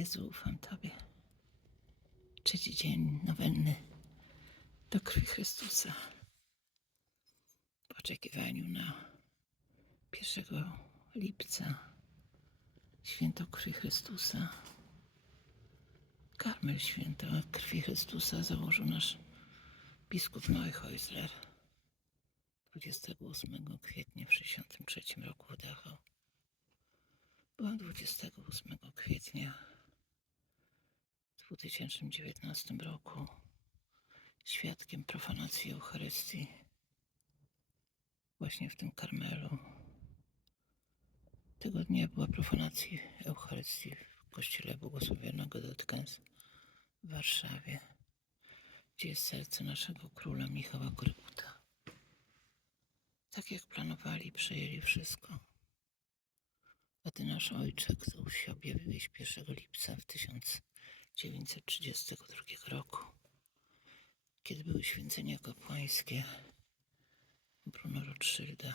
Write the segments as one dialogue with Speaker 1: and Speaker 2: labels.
Speaker 1: Jezu, ufam Tobie. Trzeci dzień nowenny do krwi Chrystusa. W oczekiwaniu na 1 lipca, święto krwi Chrystusa. Karmel święto krwi Chrystusa założył nasz biskup Neuchäusler 28 kwietnia w 63 roku w Dachau. Byłam 28 kwietnia 2019 roku świadkiem profanacji Eucharystii właśnie w tym Karmelu. Tego dnia była profanacja Eucharystii w kościele błogosławionego Dotkans w Warszawie, gdzie jest serce naszego króla Michała Koryguta. Tak jak planowali, przejęli wszystko. A ty, nasz ojcze, który się objawiłeś 1 lipca w 1932 roku, kiedy były święcenia kapłańskie Bruno Rothschilda,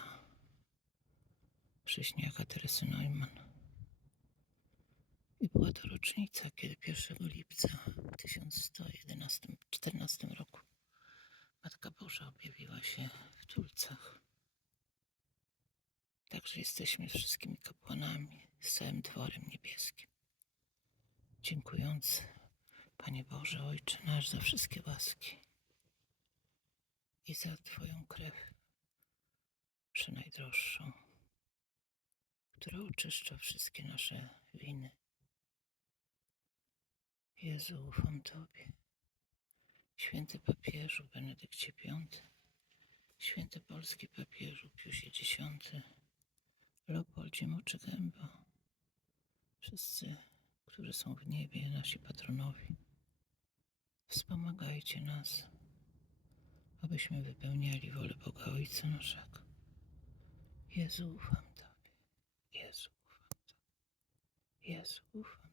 Speaker 1: prześniaka Teresy Neumann. I była to rocznica, kiedy 1 lipca w 1114 roku Matka Boża objawiła się w Tulcach. Także jesteśmy wszystkimi kapłanami, z całym dworem niebieskim. Dziękując, Panie Boże, Ojcze nasz, za wszystkie łaski i za Twoją krew, przenajdroższą, która oczyszcza wszystkie nasze winy. Jezu, ufam Tobie. Święty papieżu Benedykcie V, święty polski papieżu Piusie X, Leopoldzie Moczygębo, wszyscy, którzy są w niebie, nasi patronowie, wspomagajcie nas, abyśmy wypełniali wolę Boga Ojca naszego. Jezu, ufam Tobie. Jezu, ufam Tobie. Jezu, ufam